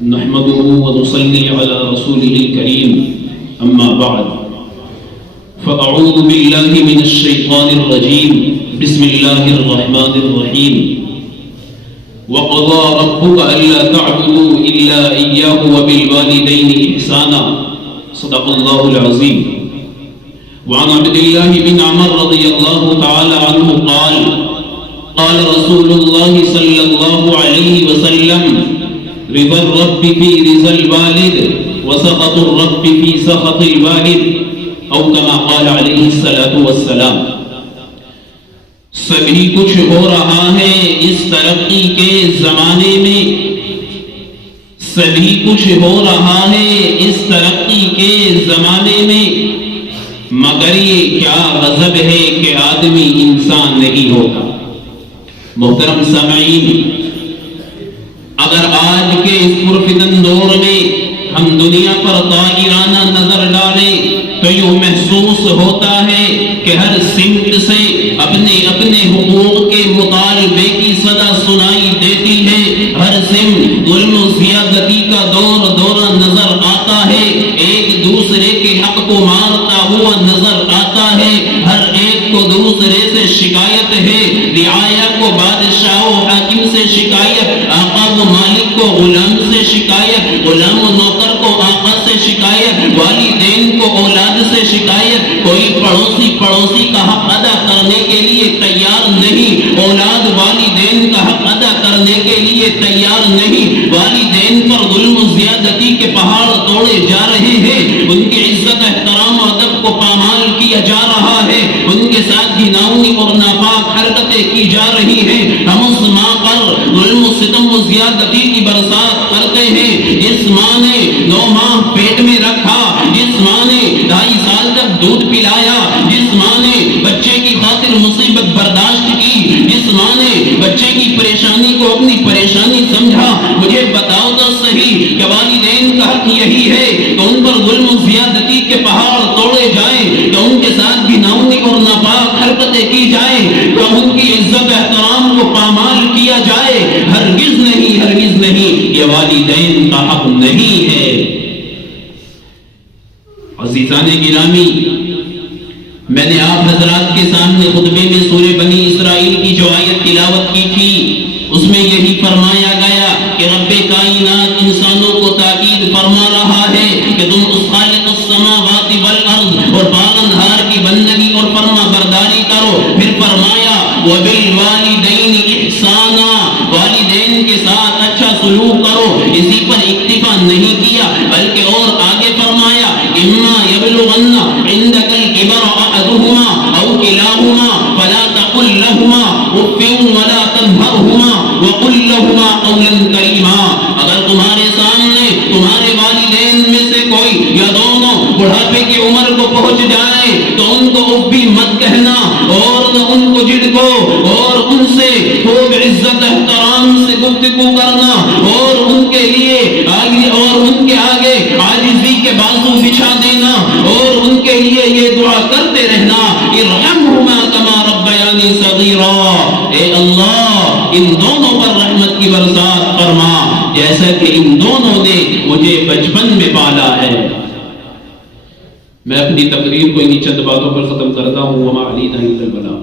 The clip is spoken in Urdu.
نحمده ونصلي على رسوله الكريم أما بعد فأعوذ بالله من الشيطان الرجيم بسم الله الرحمن الرحيم وقضى ربك ألا تعبدوا إلا إياه وبالوالدين إحسانا صدق الله العظيم. وعن عبد الله بن عمر رضي الله تعالى عنه قال قال رسول الله صلى الله عليه وسلم رضا الرب في رضا الوالد وسخط الرب في سخط الوالد او كما قال علیہ الصلوۃ والسلام. سبھی کچھ ہو رہا ہے اس ترقی کے زمانے میں، سبھی کچھ ہو رہا ہے اس ترقی کے زمانے میں، مگر یہ کیا غضب ہے کہ آدمی انسان نہیں ہوتا. محترم سامعین، اگر آج کے اس پرفتن دور میں ہم دنیا پر طائرانہ نظر ڈالیں تو یوں محسوس ہوتا ہے کہ ہر سمت سے اپنے اپنے حقوق کے مطالبے کی صدا سنائی دیتی ہے. ہر سمت ظلم و زیادتی کا دورہ نظر آتا ہے، ایک دوسرے کے حق کو مارتا ہوا نظر آتا ہے. ہر ایک کو دوسرے سے شکایت ہے، رعایا کو بادشاہ و حاکم سے شکایت، آقا و مالک کو غلام سے شکایت، غلام و نوکر کو آقا سے شکایت، والدین کو اولاد سے شکایت. کوئی پڑوسی کا حق ادا کرنے کے لیے تیار نہیں، اولاد والدین کا حق ادا کرنے کے لیے تیار نہیں. والدین پر ظلم و زیادتی کے پہاڑ توڑے جا رہے ہیں، ان کی عزت احترام و ادب کو پامال کیا جا رہا ہے، ان کے ساتھ گھناؤنی اور ناپاک حرکتیں کی جا رہی ہیں. ہم اس ماں پر ظلم و ستم و زیادتی کی برسات کرتے ہیں جس ماں نے 9 ماہ پیٹ میں رکھا، جس ماں نے 2.5 سال تک دودھ پلایا، جس ماں نے بچے کی خاطر مصیبت برداشت کی، جس ماں نے بچے کی پریشانی کو اپنی پریشانی سمجھا. مجھے بتاؤ تو صحیح کہ والدین کا حق یہی ہے کہ ان پر ظلم و زیادتی کے پہاڑ توڑے جائیں، کہ ان کے ساتھ گھناؤنی اور ناپاک حرکتیں کی جائیں، کہ ان کی عزت احترام کو پامال کیا جائے؟ ہرگز نہیں، ہرگز نہیں، یہ والدین کا حق نہیں ہے. عزیزان گرامی، میں نے آپ حضرات کے سامنے خطبے میں سورہ بنی اسرائیل کی جو آیت تلاوت کی تھی، اس میں یہی فرمایا گیا کہ رب کائنات انسانوں کو تاکید فرما رہا ہے کہ تم اس خالق السماوات والارض اور پالنہار کی بندگی اور فرما برداری کرو. پھر فرمایا وبالوالدین احسانا، والدین کے ساتھ اچھا سلوک کرو. اسی پر اکتفا نہیں کیا بلکہ اور آگے فرمایا اما یبلغن عندک الکبر احدهما او کلاهما فلا تقل لهما اف ولا تنهرهما وقل لهما قولا کریما. اگر تمہارے سامنے تمہارے والدین میں سے کوئی یا دونوں بڑھاپے کی عمر کو پہنچ جائے تو ان کو اف بھی مت کہنا اور نہ ان کو جھڑکو، اور ان سے خوب عزت احترام سے گفتگو کرنا اور ان کے لیے اور ان کے آگے عاجزی کے بازو بچھا دینا اور ان کے لیے یہ دعا کرتے رہنا ارحمہما کما ربیانی صغیرا. اے اللہ، ان دونوں پر رحمت کی برسات فرما جیسا کہ ان دونوں نے مجھے بچپن میں پالا ہے. میں اپنی تقریر کو انہی چند باتوں پر ختم کرتا ہوں. وما علینا الا البلاغ.